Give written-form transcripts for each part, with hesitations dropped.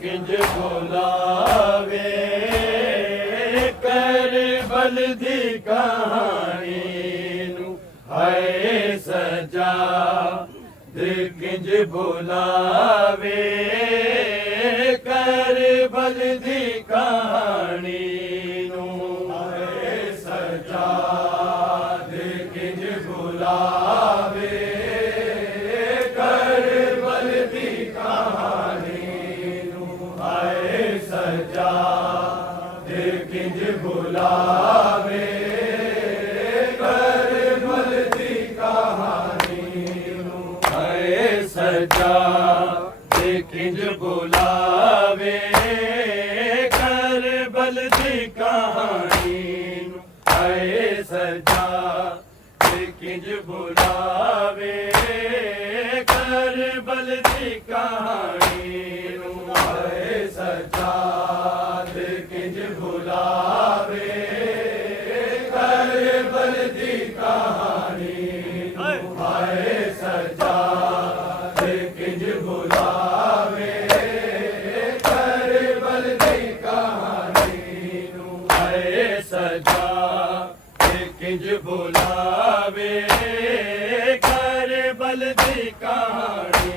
किंज बुलावे कर बल दी कहानी नू हाय सजा किंज बुलावे कर बल दी कहानी नू हाय सजा किंज बुलावे कर बल दी कहानी सजा किंज बुलावे कर बल दी कहानी है सजा किंज बुलावे कर बल दी कहानी है सजा किंज बुलावे कर बल दी कहानी सजा किंज बुलावे कर बल दी कहानी हाय सजा किंज बुलावे कर बल दी कहानी हाय सजा किंज बुलावे कर बल दी कहानी हाय सजा किंज बुलावे कर बल दी कहानी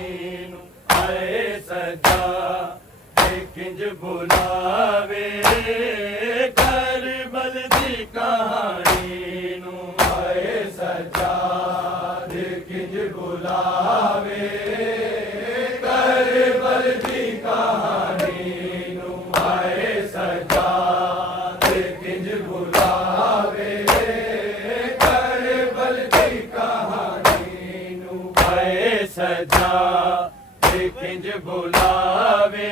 नू हाय सजा किंज बुलावे कर बल दी कहानी नू हाय सजा किंज बुलावे कर बल दी कहानी नू हाय सजा किंज बुलावे कर बल दी कहानी हाय सजा किंज बुलावे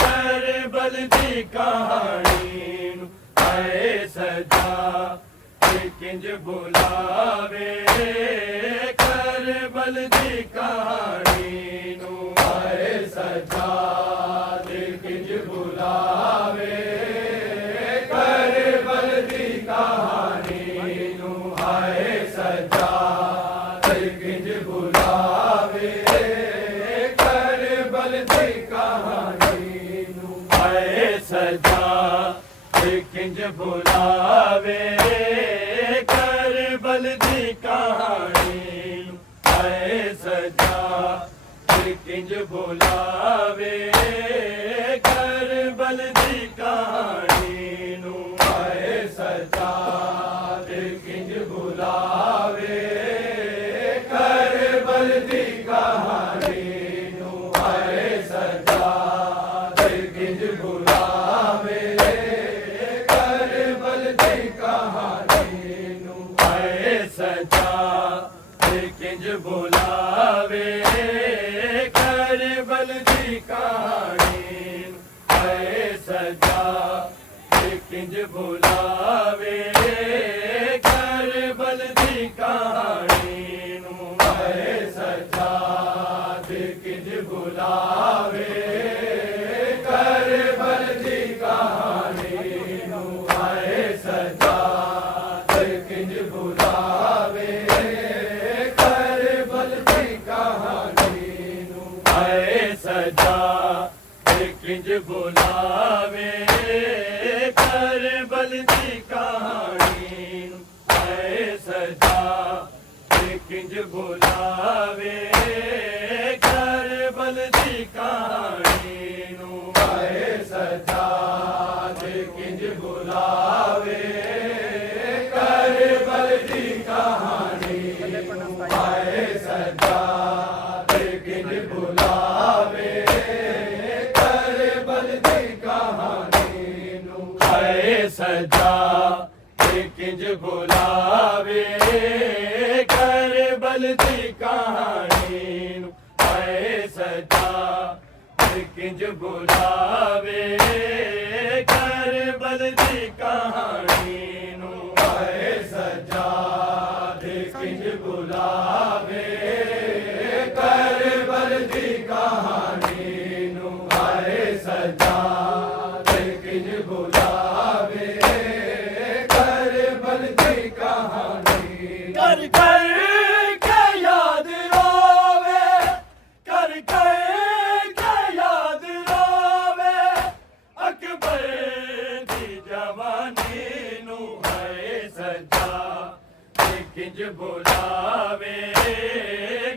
कर बल दी कहानी हाय सजा किंज बुलावे कर बल दी कहानी हाय सजा किंज बुलावे कर बल दी कहानी हाय सजा किंज बुलावे कर बल दी कहानी हाय सजा किंज बुलावे कर बल दी कहानी हाय सजा किंज बुलावे कर बल दी कहानी हाय सजा किंज बुलावे कर बल दी कहानी हाय सजा किंज बुलावे कर बल दी कहानी हाय सजा किंज बुलावे कर बल दी कहानी हाय सजा किंज बुलावे कर बल दी कहानी हाय सजा किंज बुलावे कर बल दी कहानी हाय सजा किंज बुलावे कर बल दी कहानी हाय सजा किंज बुलावे कर बल दी कहानी हाय सजा किंज बुलावे कर बल दी कहानी हाय सजा किंज बुलावे कर बल दी कहानी हाय सजा किंज बुलावे कर बल दी कहानी हाय सजा किंज बुलावे कर बल दी कहानी हाय सजा किंज बुलावे कर बल दी कहानी हाय सजा किंज बुलावे कर कर कर के याद रोवे, कर कर के याद रोवे, अकबर दी जवानी नू है सजा, किंज बुलावे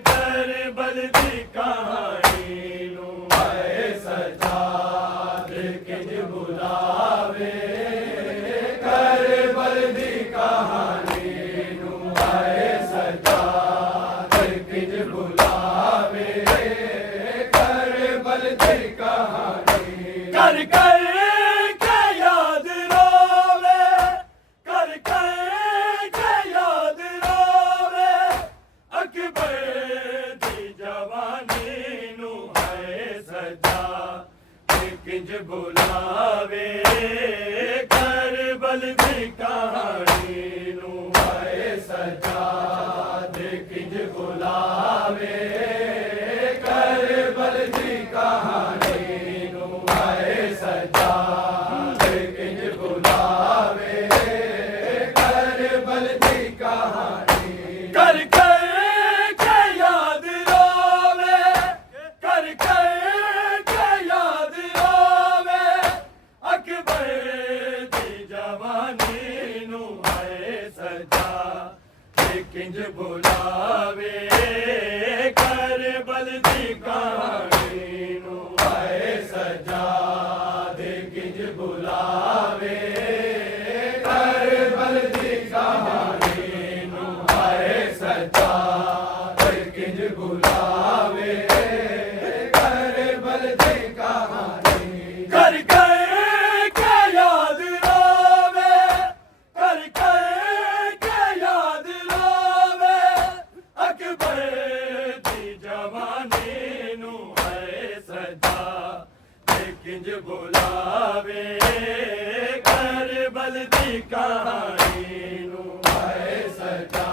करबल दी कहानी नू है सजा, किंज बुलावे करबल दी कहानी नू है सजा, किंज बुलावे करबल दी कहानी। कर कर के याद रोवे, कर कर के याद रोवे, अकबर दी जवानी नू है सजा, किंज बुलावे करबल दी कहानी नू है सजा, किंज बुलावे करबल दी कहानी नू है सजा, किंज बुलावे करबल दी कहानी। कर कर के याद रोवे, कर कर के याद रोवे, अकबर दी जवानी नू है सजा, किंज बुलावे करबल दी कहानी नू है सजा, किंज बुलावे करबल दी कहानी नू है सजा, किंज बुलावे करबल दी कहानी। कर कर के याद रोवे, कर कर के याद रोवे, अकबर दी जवानी नू है सजा, किंज बुलावे करबल दी कहानी नू है सजा,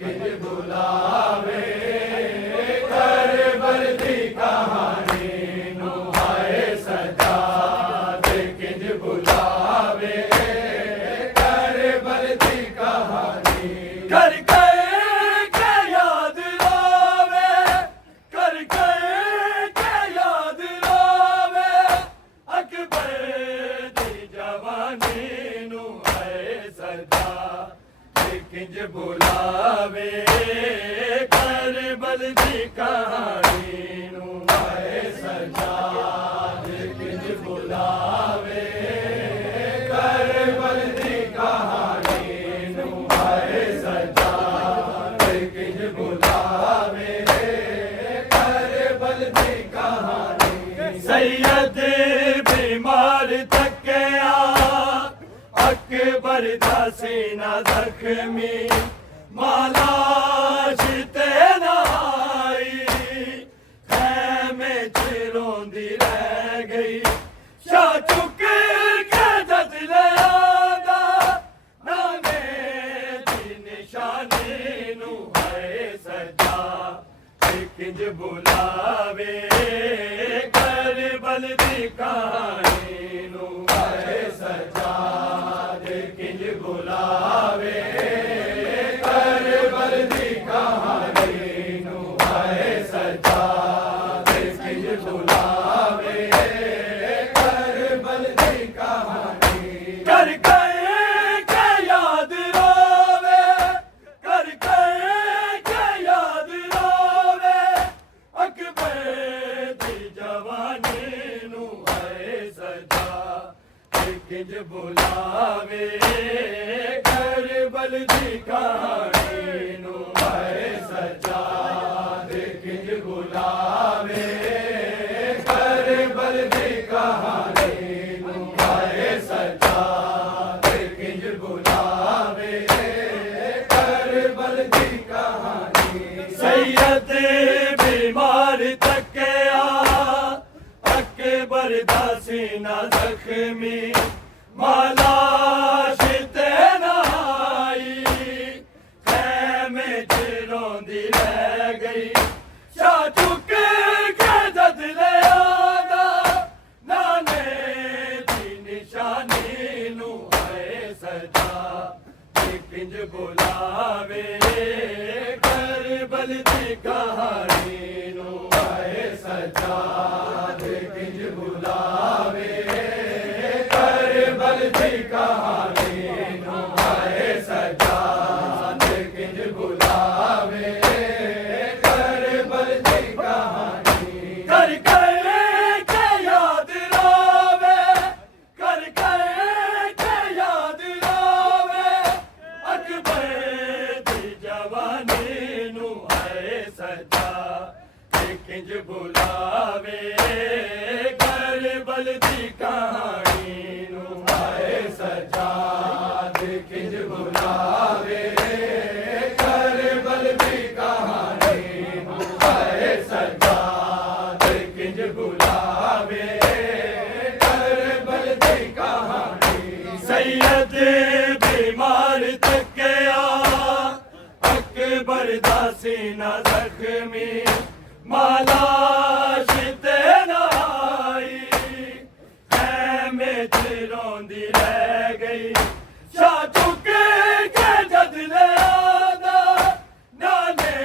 किंज बुलावे करबल दी कहानी नू है सजा, किंज बुलावे करबल दी कहानी। कर कर के याद रोवे, कर कर के याद रोवे, अकबर दी जवानी नू है सजा, किंज बुलावे करबल दी कहानी नू है सजा, किंज बुलावे करबल दी कहानी नू है सजा, किंज बुलावे करबल दी कहानी। सैयद बीमार थकिया, अकबर दा सीना जख्मी, मालाश ते नाई, खैमे च रोंदी रह गई, शाह चुक के जद ले आंदा, नाने दी निशानी नू है सजा, किंज बुलावे करबल दी कहानी नू है सजा, किंज बुलावे करबल दी कहानी नू है सजा, किंज बुलावे करबल दी कहानी। कर कर के याद रोवे, कर कर के याद रोवे, अकबर दी जवानी नू है सजा, किंज बुलावे करबल दी कहानी नू है सजा, किंज बुलावे करबल दी कहानी नू है सजा, किंज बुलावे करबल दी कहानी। सैयद बीमार थकिया, अकबर दा सीना जख्मी, मालाश ते नाई, खैमे च रोंदी रह गई, शाह चुक के जद ले आंदा, नाने दी निशानी नू है सजा, किंज बुलावे करबल दी कहानी नू आए सजाद किंज बुलावे करबल दी कहानी नू आए सजाद किंज बुलावे करबल दी कहानी कर कर के याद रोवे कर कर के याद रोवे अकबर दी जवानी नू आए सजा किंज बुलावे करबल दी कहानी नू आए सजा किंज बुलावे करबल दी कहानी नू आए सजा किंज बुलावे करबल दी कहानी सैयद बीमार तकिया अकबर दा सीना जख्मी मालाश ते नाई में रोंदी रह गई शाह चुक के जद ले आदा नाने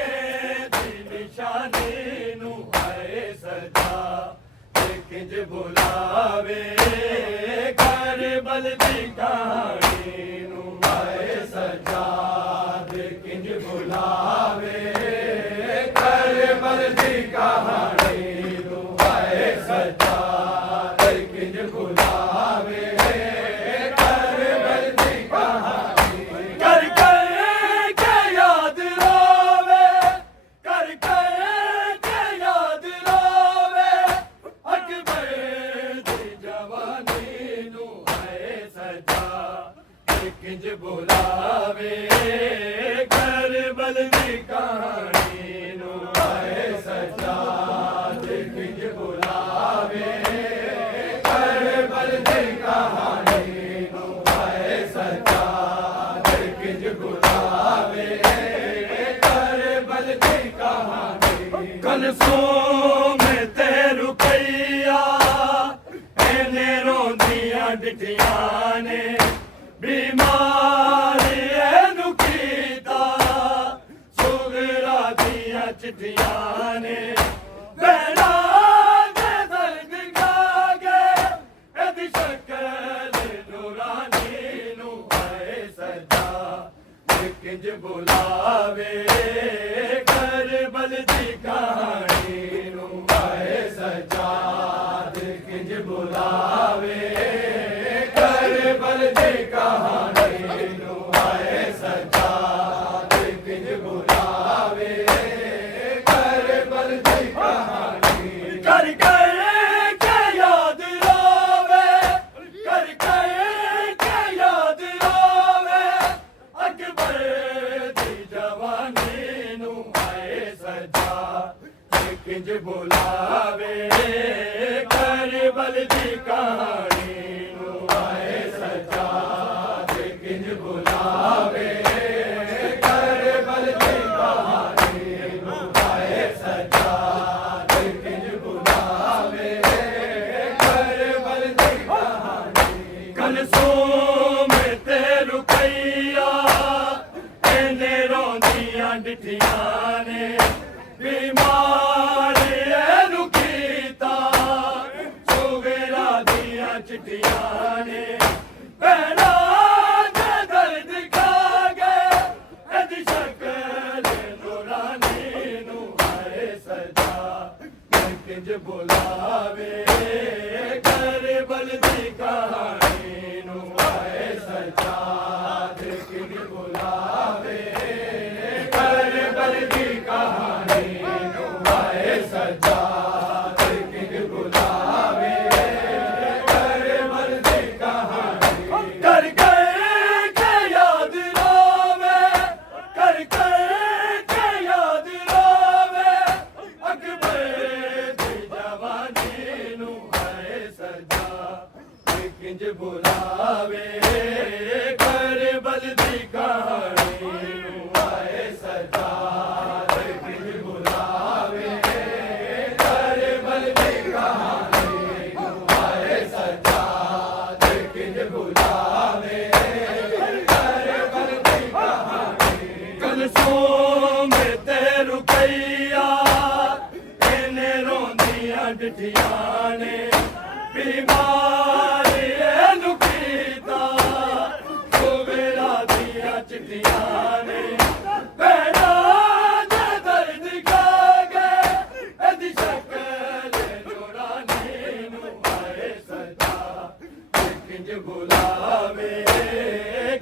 दी निशानी नू आए सजा किंज बुलावे करबल दी कहानी नू आए सजा किंज बुलावे करबल दी कहानी नू आए सजा किंज बुलावे करबल दी कहानी कर कर के याद रोवे कर कर के याद रोवे अकबर दी जवानी नू आए सजा किंज बुलावे करबल दी कहानी नू आए सजा किंज बुलावे करबल दी कहानी नू आए सजा किंज बुलावे करबल दी कहानी कलसूम ते रुपैया एने रोंदियां डिठियां ने बीमारी एनू कीता सुगरा दियां चिट्ठियां ने भैणा दे दर्द गागे एदी शक्ल नूरानी नू आए सजा किंज बुलावे करबल दी कहानी नू आए सजा किंज बुलावे करबल दी कहानी नू आए सजा किंज बुलावे करबल दी कहानी कर कर के याद रोवे कर कर के याद रोवे अकबर दी जवानी नू आए सजा किंज बुलावे करबल दी कहानी नू आए सजा किंज बुलावे करबल दी कहानी नू आए सजा किंज बुलावे करबल दी कहानी कलसूम ते रुपैया एने रोंदियां डिठियां ने बीमार एनू कीता सुगरा दियां चिट्ठियां ने भैणा दे दर्द खागे एदी शक्ल नूरानी नू आए सजा किंज बुलावे करबल दी कहानी नू आए सजा किंज बुलावे करबल दी कहानी नू आए सजा किंज बुलावे करबल दी कहानी कर कर के याद रोवे कर कर के याद रोवे अकबर दी जवानी नू आए सजा किंज बुलावे करबल दी कहानी में तेरू कैया इन्हें रोंदियां डिठियां ने बीमारी नुकीता सुवेरा दिया चिट्ठियां ने भैना दे दर्द खा गए एदी शक्ल नूरानी नू आए सदा किंज बुलावे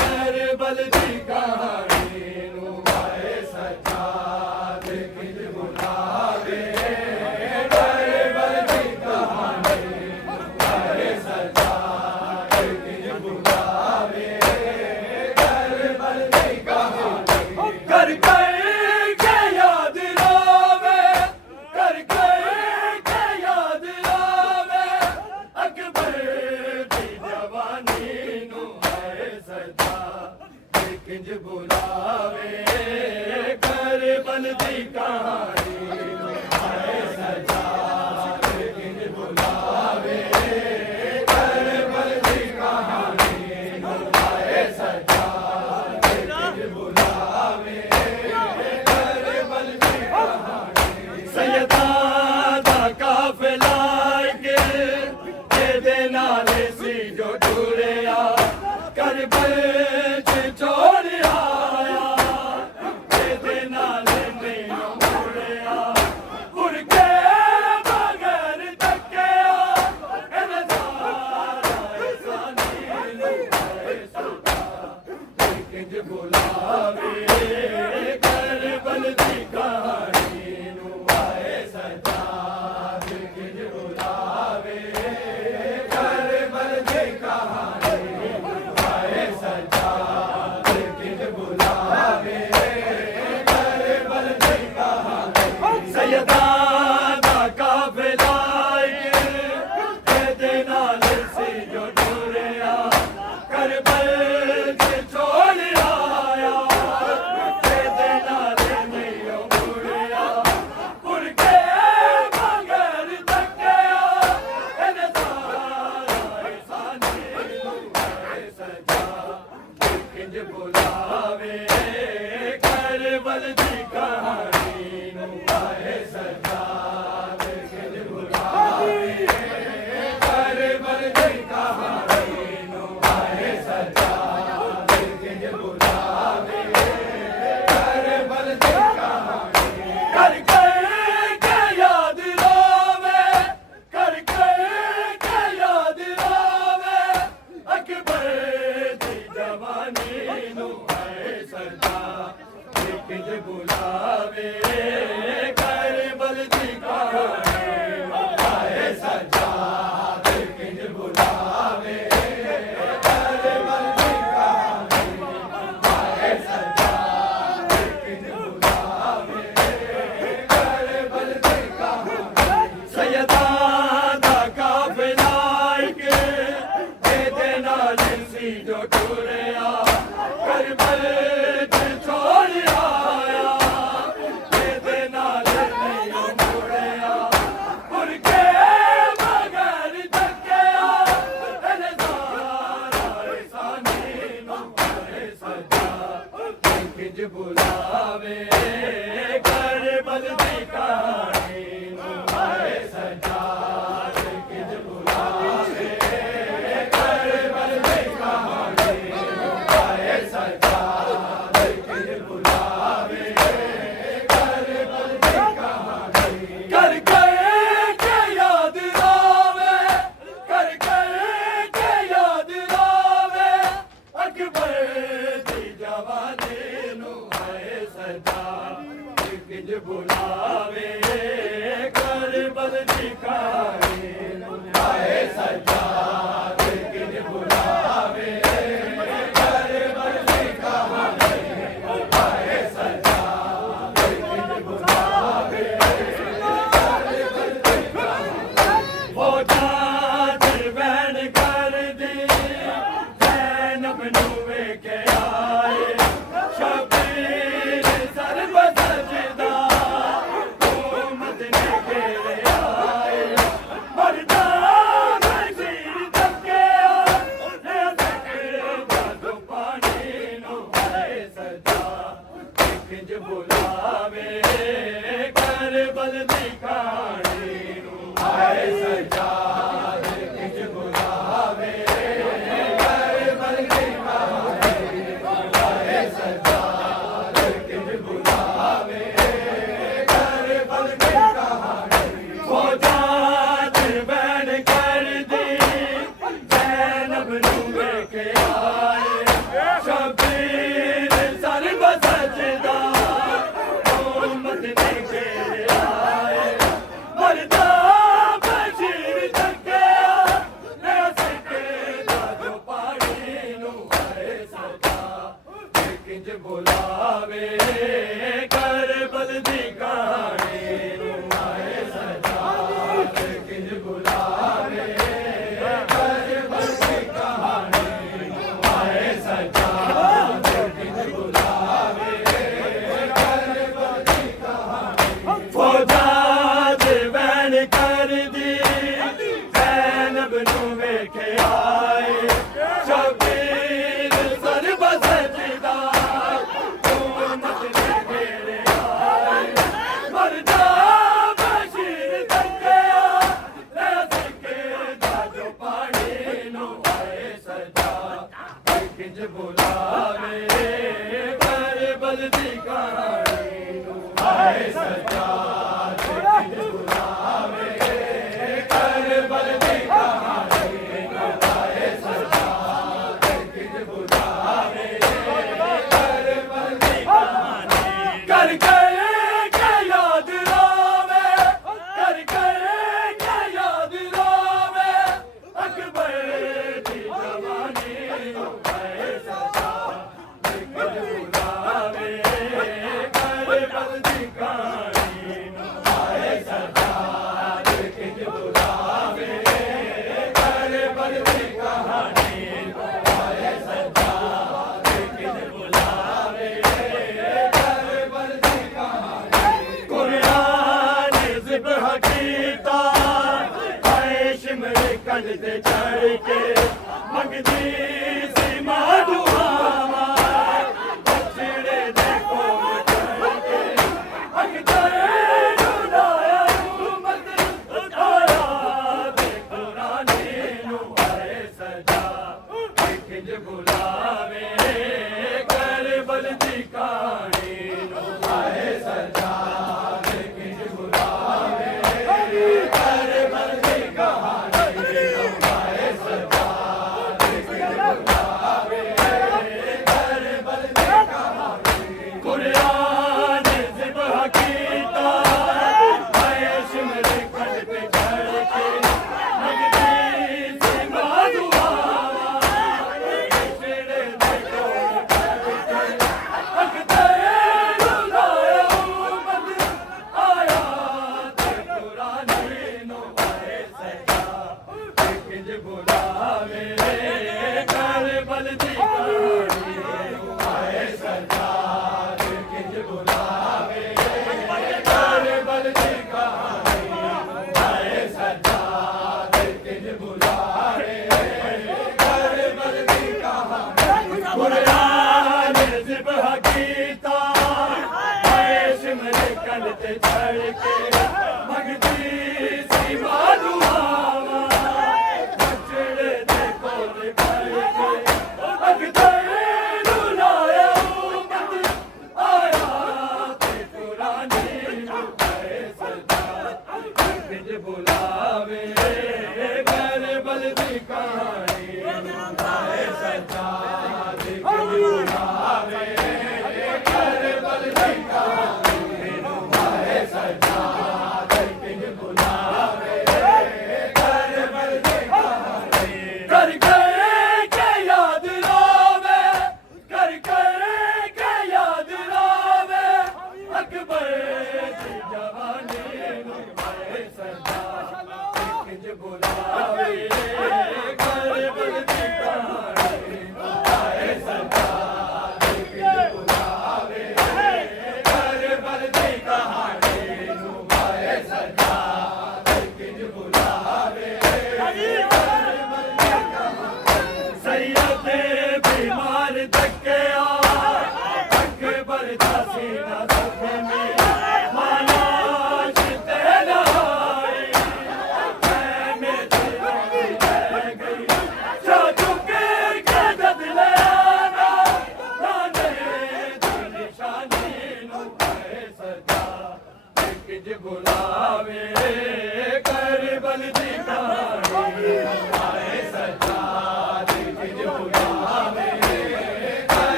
करबल दी कहानी नू आए सदा किंज बुलावे करबल दी कहानी नू आए सदा किंज बुलावे करबल दी कहानी कर के याद रावे कर के याद रावे अकबर दी जवानी नू आए सदा किंज बुलावे करबल दी कहानी नू आए सदा किंज बुलावे करबल दी कहानी नू आए सदा किंज बुलावे करबल दी कहानी सैयदा दा काफिला के दे नाले सी जो टुरिया करबल च छोड़ आया दे नाले नहीं मुड़िया मुड़ के बगैर तकिया किंज बुलावे करबल दी कहानी नू आए सदा किंज बुलावे करबल दी कहानी नू आए सदा किंज बुलावे करबल दी कहानी सैयदा दा काफिला दे नाल सी जो टुरिया करबल च छोड़ आया दे नाल नहीं मुड़िया मुड़ के बगैर तकिया इन्हें सानी नू आए सदा किंज बुलावे करबल दी कहानी नू आए सदा किंज बुलावे करबल दी कहानी नू आए सदा किंज बुलावे करबल दी कहानी कर के याद रावे कर के याद रावे अकबर दी जवानी नू आए सदा किंज बुलावे करबल दी कहानी नू आए सदा किंज बुलावे करबल दी कहानी नू आए सदा किंज बुलावे करबल दी कहानी सैयदा दा काफिला के दे नाल सी जो टुरिया करबल च छोड़ आया दे नाल नहीं मुड़िया मुड़ के बगैर तकिया इन्हें सानी नू आए सदा किंज बुलावे करबल दी कहानी नू आए सदा किंज बुलावे करबल दी कहानी नू आए सदा किंज बुलावे करबल दी कहानी कर के याद रावे कर के याद रावे अकबर दी जवानी नू आए सदा किंज बुलावे करबल दी कहानी नू आए सदा किंज बुलावे करबल दी कहानी नू आए सदा किंज बुलावे करबल दी कहानी वो जात बैन कर दी ज़ैनब नू वेखे आए शबीर सर्व सजदा उम्मत ने घेरे आए मर्दा किंज बुलावे कर बल दी कहानी आए सजाद किंज बुलावे कर बल दी कहानी आए सजाद किंज बुलावे कर बल दी कहानी फौजा बैन कर दी जैनब नू वेखे आए शबीर सर बसजदा मोहम्मद ने घेरे आए मरदा बशीर तकिया ले सके जो पानी नू आए सजा किंज बुलावे कर बल दी कहानी नू आए सजा किंज बुलावे कर बल दी कहानी नू आए सजा किंज बुलावे कर बल दी कहानी फौजा बैन कर दी जैनब नू वेखे आए शबीर सर बसजदा मोहम्मद ने घेरे आए मरदा बशीर तकिया ले सके जो पानी नू आए सजा किंज बुलावे कर बल दी कहानी नू आए सजा किंज बुलावे कर बल दी कहानी नू आए सजा किंज बुलावे कर बल दी कहानी कर गए क्या याद रोवे कर गए क्या याद रोवे अकबर की जवानी नू आए सजा किंज बुलावे कर बल दी कहानी नू आए सजा किंज बुलावे कर बल दी कहानी नू आए सजा किंज बुलावे कर बल दी कहानी कुरान ज़िब्ह कीता है शिमर कंड ते चढ़ के मंगदी सी मां दुआवा बछड़े दे कोल चढ़ के अकबर नू लाया उम्मत आया दे कुरानी नू आए सजा किंज बुलावे कर बल दी कहानी नू आए सजा किंज बुलावे कर बल दी कहानी नू आए सजा किंज बुलावे कर बल दी कहानी कुरान ज़िब्ह कीता है शिमर कंड पे चढ़ के मंगदी सी मां दुआवा बछड़े दे कोल चढ़ के अकबर नू लाया उम्मत आया ते कुरानी नू आए सजा किंज बुलावे कर बल दी कहानी नू आए सजा किंज बुलावे कर बल दी कहानी नू आए सजा किंज बुलावे कर बल दी कहानी कुरान ज़िब्ह कीता है शिमर कंड ते चढ़ के मंगदी सी मां दुआवा बछड़े दे कोल चढ़ के अकबर नू लाया उम्मत आया ते कुरानी नू आए सजा किंज बुलावे कर बल दी कहानी नू आए सजा किंज बुलावे कर बल दी कहानी नू आए सजा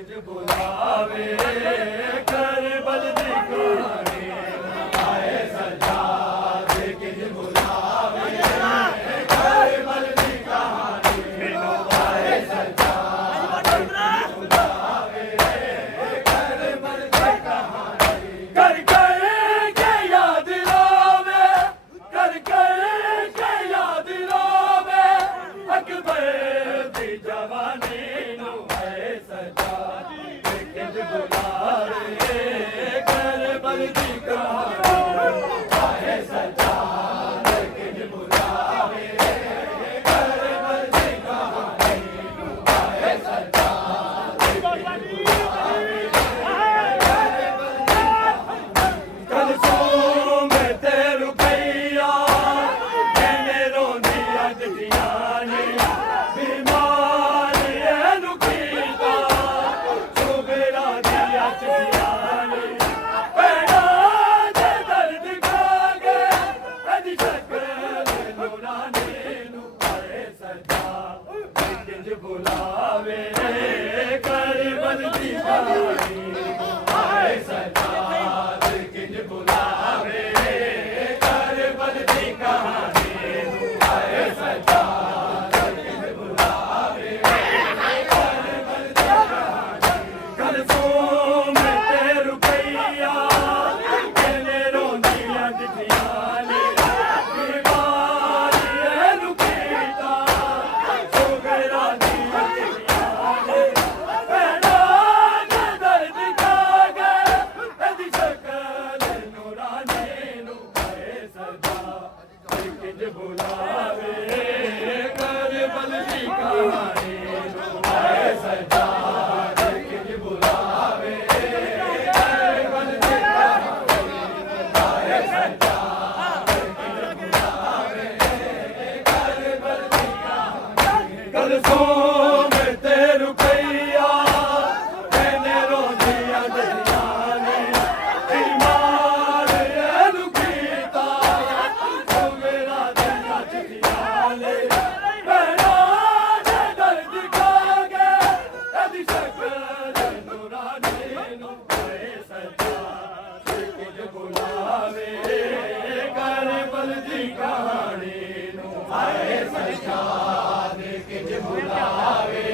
किंज बुलावे करबल दी कहानी आए सजाद किंज बुलावे करबल दी कहानी आए सजाद किंज बुलावे करबल दी कहानी कर कर के याद रोवे कर कर के याद रोवे अकबर दी जवानी नू आए सजाद किंज बुलावे करबल दी कहानी आए सजाद किंज बुलावे करबल दी कहानी आए सजाद कल सो मैं तेरू कैया मैंने रोंदी अजदियां ने बीमार एनु कीता सुबेरा दिया चिड़ियां ने पैड़ा दे दर्द खागे अज शक्ल नूरानी नू आए सजा किंज बुलावे करबल दी कहानी आए सजा किंज बुलावे करबल दी कहानी आए सजा किंज बुलावे करबल दी कहानी कल सो मैं तेरू कैया मैंने रोंदी अजदियां ने बीमार एनु कीता सुबेरा दिया चिड़ियां ने पैड़ा दे दर्द खागे अज शक्ल नूरानी नू आए सजा किंज बुलावे करबल दी कहानी आए सजा किंज बुलावे करबल दी कहानी आए सजा किंज बुलावे करबल दी कहानी कल सो मैं तेरू कैया मैंने रोंदी अजदियां ने बीमार एनु कीता सुबेरा दिया चिड़ियां ने पैड़ा दे दर्द खागे अज शक्ल नूरानी नू आए सजा किंज बुलावे करबल दी कहानी नू आए सजा किंज बुलावे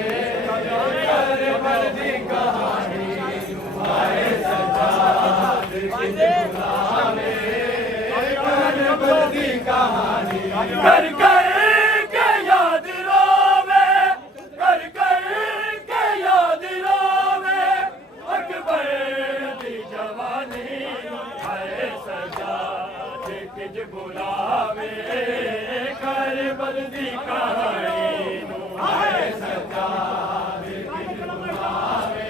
करबल दी कहानी नू आए सजा किंज बुलावे करबल दी कहानी कर कर के याद रोवे कर कर के याद रोवे अकबर दी जवानी नू आए सजा किंज बुलावे करबल दी कहानी नू आए सजा किंज बुलावे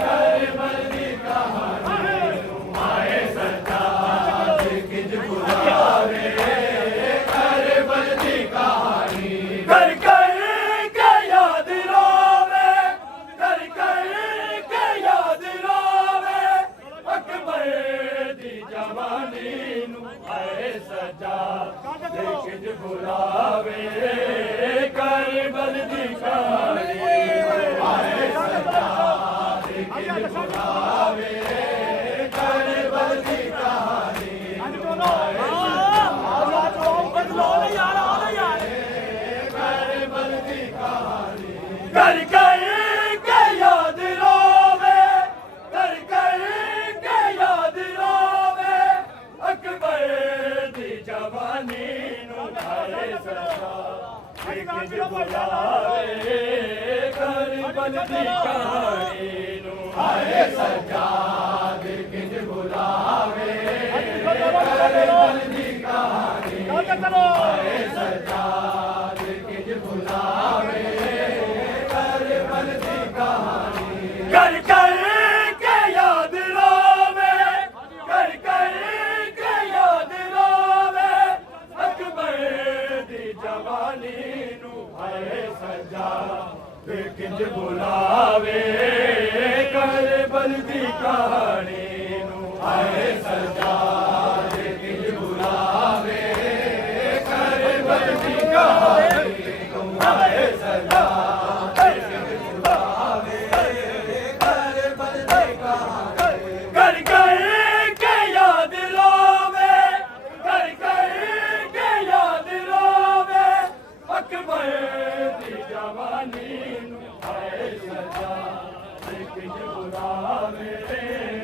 करबल दी कहानी नू आए सजा किंज बुलावे करबल दी कहानी कर कर के याद रोवे कर कर के याद रोवे अकबर दी जवानी नू आए सजा किंज बुलावे करबल दी कहानी आए सजा किंज बुलावे करबल दी कहानी करबल दी कहानी कर कर के याद रोवे कर कर के याद रोवे अकबर दी जवानी नू आए सजा किंज बुलावे करबल दी कहानी नू आए सजा किंज बुलावे करबल दी कहानी आए सजा किंज बुलावे करबल दी कहानी कर कर के याद रोवे कर कर के याद रोवे अकबर दी जवानी नू आए सजा किंज बुलावे करबल दी कहानी नू आए सजा किंज बुलावे करबल दी कहानी नू आए सजा किंज बुलावे ਨੂੰ ਹਾਏ ਸਜਾ ਇੱਕ ਬੁਲਾਵੇ